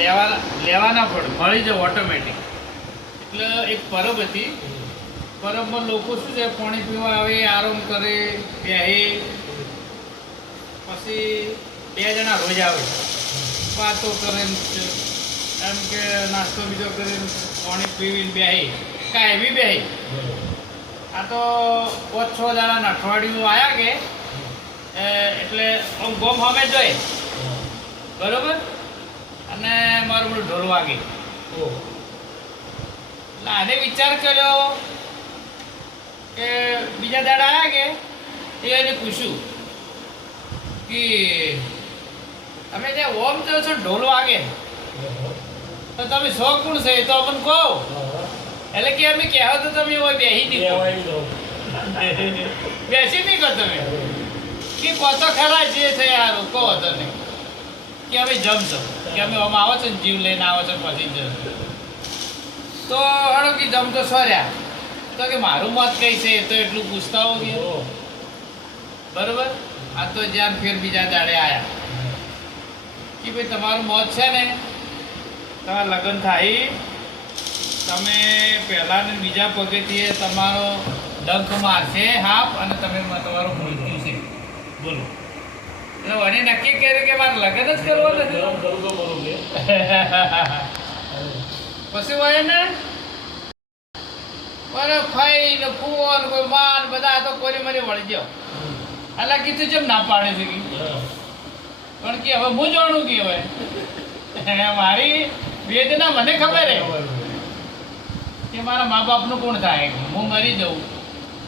લેવા લેવાના પણ મળી જાય ઓટોમેટિક એટલે એક પરબ હતી. પરબમાં લોકો શું છે? પાણી પીવા આવે, આરામ કરે, બેહે. પછી બે જણા રોજ આવે. વાતો કરે એમ કે નાસ્તો બીજો કરીને પાણી પીવીને બેહી. કાંઈ બેહે. આ તો પાંચ છ દાડા અઠવાડિયું આવ્યા કે એટલે આમ ગોમ હવે જોઈએ બરોબર? અને મારું બધું ઢોલ વાગે. એટલે આને વિચાર કર્યો કે બીજા દાડા આવ્યા કે એ એને પૂછ્યું કે તમે જે ઓમ જો છો ઢોલ વાગે તો તમે સો કોણ છે તો અમને કહો. એટલે કે અમે કહેવા તો તમે એવો બેસી દીધો બેસી નહીં કહો તમે. કે કહો તો ખરા જે છે યાર કહો તો નહીં કે અમે જમશો. કે અમે આમ આવો છો ને જીવ લઈને આવો છો પછી જશો તો હળો કે જમ તો સર્યા તો કે મારું મત કઈ છે? એ તો એટલું પૂછતા હો કે બરોબર? આ તો જ્યાં ફેર બીજા દાડે આવ્યા કે ભાઈ તમારું મત છે ને તમારા લગ્ન થાય તમે પહેલા ને બીજા પગથિયે તમારો ડંખ મારશે હાફ અને તમે તમારું મૃત્યુ છે. બોલો. મને નક્કી કર્યું કે મારે લગ્ન જ કરવો નથી. પછી હોય ને? અરે ફાઈ ને ફોન કોઈ માન બધા તો કોરી મરી વળી ગયો. એટલે કીધું જેમ ના પાડે છે પણ કે હવે હું જાણું કે હવે મારી વેદના મને ખબર હે. કે મારા મા બાપનું કોણ થાય? હું મરી જઉં.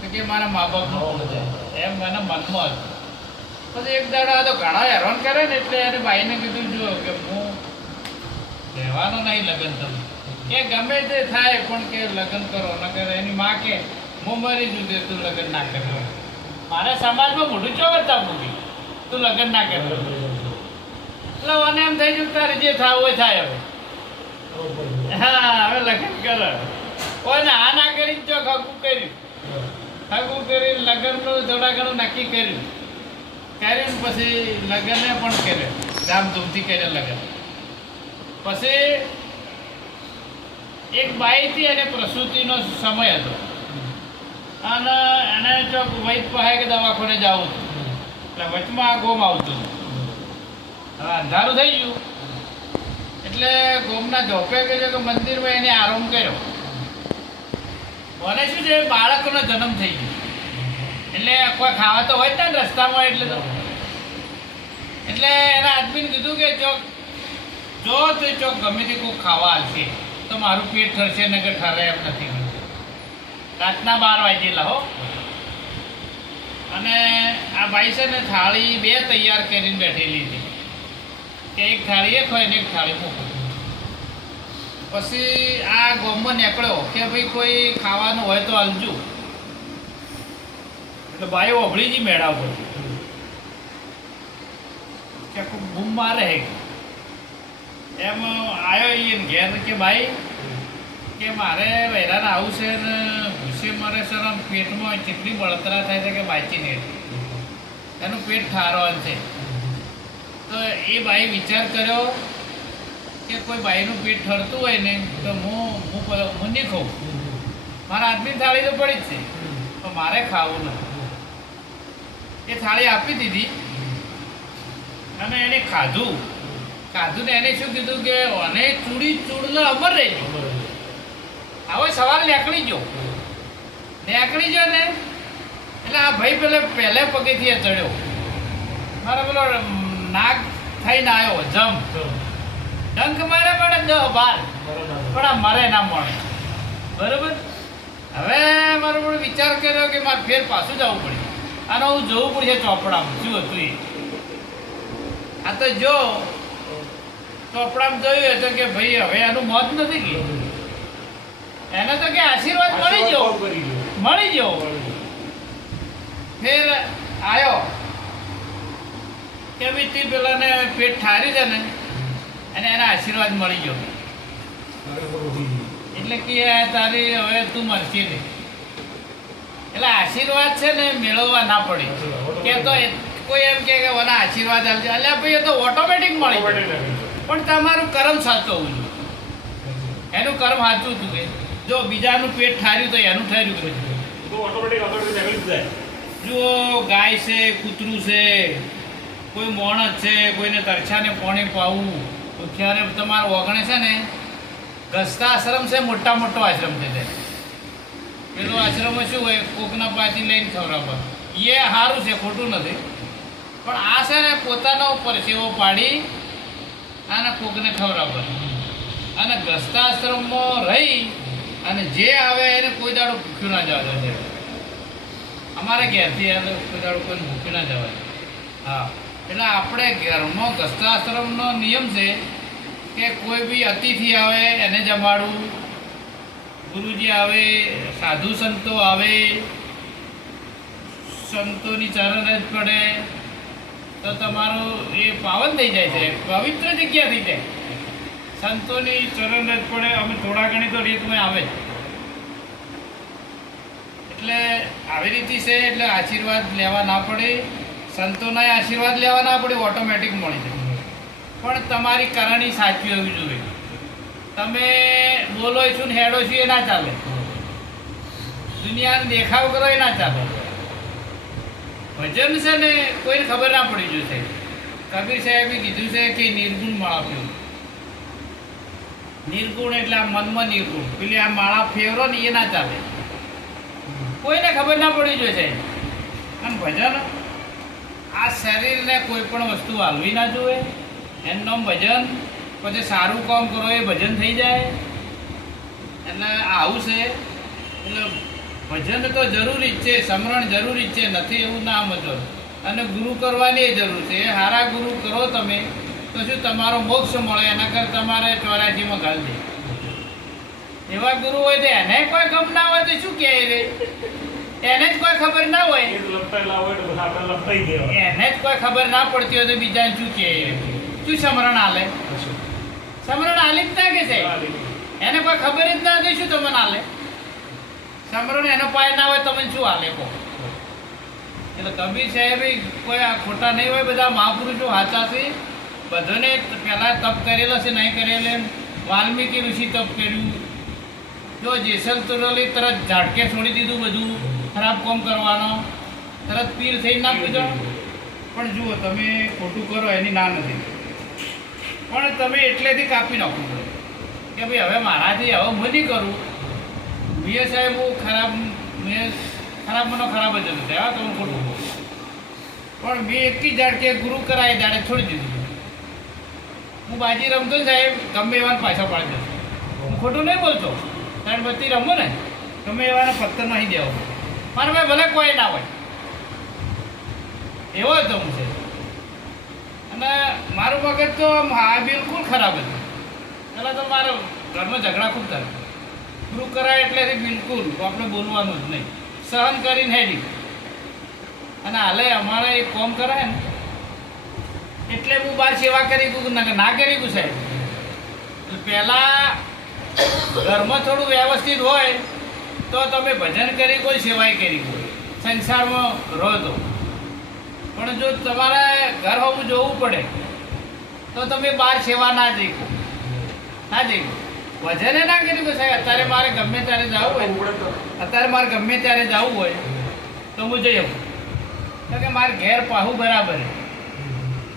તો કે મારા મા બાપનું કોણ થાય? એમ મને મનમાં હતું. પછી એક દાડો તો ઘણા હેરાન કરે ને એટલે એને ભાઈને કીધું, જો, કે હું રહેવાનો નહીં લગ્ન તમે કે ગમે તે થાય, પણ કે લગ્ન કરો ન કરે એની માં કે, હું મરી જુદે તે લગ્ન ના કરો મારા સમાજમાં મોઢું ચો બતાવવું મૂકી? તું લગ્ન ના કરો એટલે મને એમ થઈ ગયું તારે જે થવું હોય થાય હવે. હા, હવે લગ્ન કરો. કોઈને આ ના કરી જો ખગું કર્યું. ખગું કરી લગ્નનું થોડા ઘણું નક્કી કર્યું. કર્યું પછી લગ્નને પણ કર્યું. ધામધૂમથી કર્યા લગ્ન. પછી એક બાઈ હતી અને પ્રસૂતિનો સમય હતો. અને એને જો વૈદ પાસે કે દવાખાને જવું હતું એટલે વચમાં આ ગોમ આવતું હવે અંધારું થઈ ગયું. એટલે ગોમના ઝોપે કે છે કે મંદિરમાં એને આરામ કર્યો. મને શું છે? બાળકનો જન્મ થઈ ગયો. એટલે કોઈ ખાવા તો હોય જ ને રસ્તામાં એટલે તો. એટલે એના આદમીને કીધું કે ચોક જો તે ચોક ગમે તે કોઈ ખાવા આવશે તો મારું પેટ ઠરશે ને કે ઠરે એમ નથી રાતના બાર વાગેલા હો. અને આ ભાઈ છે ને થાળી બે તૈયાર કરીને બેઠેલી હતી કે એક થાળી એક હોય ને એક થાળી મૂકો. પછી આ ગોમમાં નીકળ્યો કે ભાઈ કોઈ ખાવાનું હોય તો હાલજો. એટલે ભાઈ ઓભળીજી મેળા ઉપર. કે બૂમ મારે હે એમ આવ્યો એને ઘેર કે ભાઈ, કે મારે વહેરાને આવું છે ને ભૂસે મારે સર આમ પેટમાં કેટલી બળતરા થાય છે કે બાચી નહીં એનું પેટ ઠારવાનું છે. તો એ ભાઈ વિચાર કર્યો કે કોઈ બાઈનું પેટ ઠરતું હોય ને, તો હું હું હું નહીં ખાઉં. મારા આદમી થાળી તો પડી જ છે. પણ મારે ખાવું નથી. એ થાળી આપી દીધી. અને એને ખાધું. ખાધું ને એને શું કીધું કે અને ચૂડી ચૂડનો અમર રહી ગયો. હવે સવાલ નેકળી જો નેકળી જો ને એટલે આ ભાઈ પેલે પહેલે પગેથી ચડ્યો. મારો પેલો નાક થઈને આવ્યો જમ. ડંક મારે પણ દહ બાર પણ આ મરે ના મળે. બરોબર? હવે મારો વિચાર કર્યો કે મારે ફેર પાછું જવું પડે. અને હું જોવું પડશે ચોપડામાં. શું હતું એ? આ તો જો ચોપડામાં જોયું હતું કે ભાઈ હવે એનું મત નથી કે એને તો કે આશીર્વાદ મળી ગયો. મળી ગયો. ફેર આવ્યો કે ભાઈ તે પેલાને પેટ ઠારી છે ને અને એને આશીર્વાદ મળી ગયો. એટલે કે તારી હવે તું મરશે નહીં એટલે આશીર્વાદ છે ને મેળવવા ના પડે. કે તો કોઈ એમ કે મને આશીર્વાદ આપજે. એટલે ભાઈ એ તો ઓટોમેટિક મળી પણ તમારું કર્મ સાચું હોવું જોઈએ. એનું કર્મ સાચું હતું કે જો બીજાનું પેટ ઠાર્યું તો એનું ઠાર્યું કે જુઓ ગાય છે કૂતરું છે કોઈ મોણસ છે કોઈને તરછાને પોણે પાવું તો ક્યારે તમારા ઓગણે છે ને ઘસતા આશ્રમ છે મોટા મોટો આશ્રમ છે પેલો આશ્રમમાં શું હોય, કોકના પાછી લઈને ખવડાવવા. એ સારું છે, ખોટું નથી. પણ આ છે ને, પોતાનો પરસેવો પાડી અને કોકને ખવડાવવા. અને ગસ્તા આશ્રમમાં રહી અને જે આવે એને કોઈ દાડો ભૂખ્યું ના જવા દે અમારે ઘેરથી આવે કોઈ દાડો કોઈ ભૂખ્યું ના જવાય હા. એટલે આપણે ઘરમાં ગસ્તાશ્રમનો નિયમ છે કે કોઈ બી અતિથિ આવે એને જમાડવું ગુરુજી આવે, સાધુ સંતો આવે, સંતોની ચરણ જ પડે, તો તમારો એ પાવન થઈ જાય છે. પવિત્ર જગ્યા થઈ જાય. સંતોની ચરણ જ પડે, અમે થોડા ઘણી તો રીતમાં આવે. એટલે આવી રીતે છે, એટલે આશીર્વાદ લેવા ના પડે. સંતોના આશીર્વાદ લેવા ના પડે ઓટોમેટિક મળી જાય. પણ તમારી કરણી સાચવી હોવી જોઈએ. તમે બોલો છો ને હેડો છો એ ના ચાલે. દુનિયાનો દેખાવ કરો એ ના ચાલે. ભજન છે ને કોઈને ખબર ના પડી જશે કબીર સાહેબે કીધું છે કે નિર્ગુણ માળા ફેરવો નિર્ગુણ એટલે આ મનમાં નિર્ગુણ. પેલી આ માળા ફેરો ને એ ના ચાલે. કોઈને ખબર ના પડી જોઈએ અને ભજન. આ શરીરને કોઈ પણ વસ્તુ હાલવી ના જોવે એમનું ભજન પછી સારું કામ કરો એ ભજન થઈ જાય. એટલે આવું છે. એટલે ભજન તો જરૂરી જ છે સમરણ જરૂરી જ છે નથી એવું ના મજો અને ગુરુ કરવાની જરૂર છે. સારા ગુરુ કરો તમે તો શું તમારો મોક્ષ મળે એના કર તમારે ચોરાશીમાં ગાળ દે. એવા ગુરુ હોય તો એને કોઈ ગમ ના હોય તો શું કહે રે? એને જ કોઈ ખબર ના હોય. એને જ કોઈ ખબર ના પડતી હોય તો બીજાને શું કહે? શું સમરણ હાલે સમરણ જ ના કે છે? એને કોઈ ખબર જ ના હતી શું તમને હાલે? સમરણ એનો પાય ના હોય તમને શું હાલે કહો? એટલે કબીર સાહેબ કોઈ આ ખોટા નહીં હોય બધા મહાપુરુષો સાચા છે. બધાને પહેલાં તપ કરેલો છે નહીં કરેલે વાલ્મીકી ઋષિ તપ કર્યું. જો જેસલ તુરલી તરત ઝાડકે છોડી દીધું બધું ખરાબ કામ કરવાનો. તરત પીર થઈ ના પીધો પણ જુઓ તમે ખોટું કરો એની ના નથી. પણ તમે એટલેથી કાપી પડે કે ભાઈ હવે મારાથી, હવે હું નહીં કરું. મીએ સાહેબ હું ખરાબ, મેં ખરાબ મને ખરાબ જ હતું. એવા તો હું ખોટું પણ મેં એટલી જાડ કે ગુરુ કરાય જાડે છોડી દીધું. હું બાજી રમતો સાહેબ ગમે એવાને પાછા પાડી દઉં. હું ખોટું નહીં બોલતો. કારણ બધી રમો ને. ગમે એવાને પથ્થર નહીં દેવો. મારે ભલે કોઈ ના હોય. એવો હતો હું છે અને મારું મગજ તો બિલકુલ ખરાબ હતું પહેલાં તો મારો ઘરમાં ઝઘડા ખૂબ થાય. ગુરુ કરાય એટલે બિલકુલ આપણે બોલવાનું જ નહીં. સહન કરીને હેડી. અને હાલે અમારે એક કોમ કરાય ને, એટલે હું બાર સેવા કરી ગયું ના કરી ગયું સાહેબ. પહેલાં ઘરમાં થોડું વ્યવસ્થિત હોય, તો તમે ભજન કરી કોઈ, સેવાય કરી કોઈ. સંસારમાં રહો તો. પણ જો તમારે ઘર હોવું જોવું પડે, તો તમે બહાર સેવા ના જઈ. ના જઈ વજને ના કે સાહેબ. અત્યારે મારે ગમે ત્યારે જવું હોય અત્યારે મારે ગમે ત્યારે જવું હોય, તો હું જઈ આવું. કારણ કે મારે ઘેર પાહું બરાબર.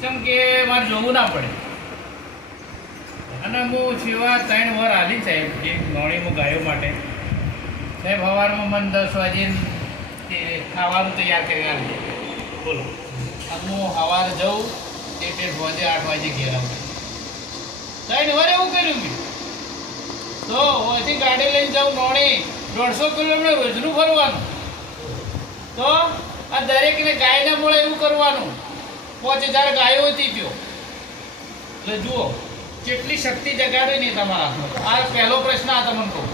કેમ કે મારે જોવું ના પડે. અને હું સેવા ત્રણ વાર આલી સાહેબ એક નોણીમાં ગાયો માટે. સાહેબ સવારમાં મને દસ વાગે ખાવાનું તૈયાર કરી આપજે બોલો. હું સવારે જઉં તે સાંજે આઠ વાગે ઘેર આવું. ત્રણ એવું કર્યું મેં. તો અહીંથી ગાડી લઈને જાઉં નોણી, દોઢસો કિલોમીટર રોજનું ફરવાનું. તો આ દરેકને ગાયને મળે એવું કરવાનું. પાંચ હજાર ગાયો હતી ગયો એટલે જુઓ, કેટલી શક્તિ જગાડે નહીં તમારા આ પહેલો પ્રશ્ન આ તમને કહું.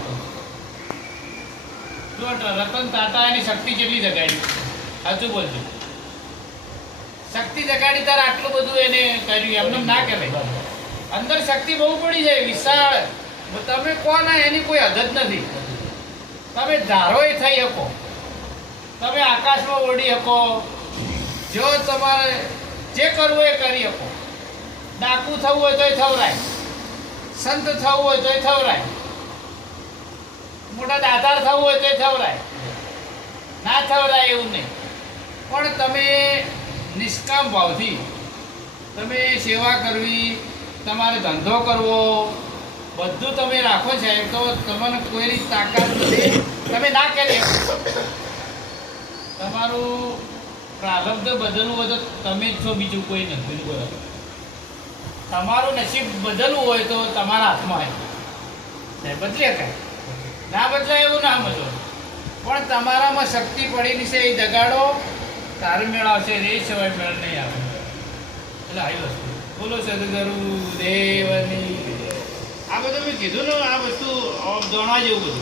જો રતન તાતા એની શક્તિ કેટલી જગાડી? સાચું બોલજો. શક્તિ જગાડી તાર આટલું બધું એને કર્યું. એમને એમ ના કહેવાય. અંદર શક્તિ બહુ પડી જાય, વિશાળ. તમે કોના એની કોઈ હદ નથી. તમે ધારો એ થઈ શકો. તમે આકાશમાં ઓડી શકો. જો તમારે જે કરવું એ કરી શકો. ડાકુ થવું હોય તોય થવરાય. સંત થવું હોય તોય થવરાય. મોટા દાતાર થવું હોય તોય થવરાય. ના થવરાય એવું નહીં. પણ તમે નિષ્કામ ભાવથી તમે સેવા કરવી, તમારે ધંધો કરવો, બધું તમે રાખો છે, તો તમને કોઈની તાકાત તમે ના કરી તમારું પ્રારબ્ધ બદલવું હોય તો તમે જ છો, બીજું કોઈ નથી. બરાબર તમારું નસીબ બદલવું હોય તો તમારા હાથમાં હોય સાહેબ, બદલે કાંઈ. ના બદલાય એવું ના મજો પણ તમારામાં શક્તિ પડેલી છે, એ જગાડો. તારે મેળ આવશે એ સિવાય મેળ નહીં આવે. એટલે આવી વસ્તુ. બોલો સદગુરુ દેવની. આ બધું મેં કીધું ને આ વસ્તુ જાણવા જેવું બધું.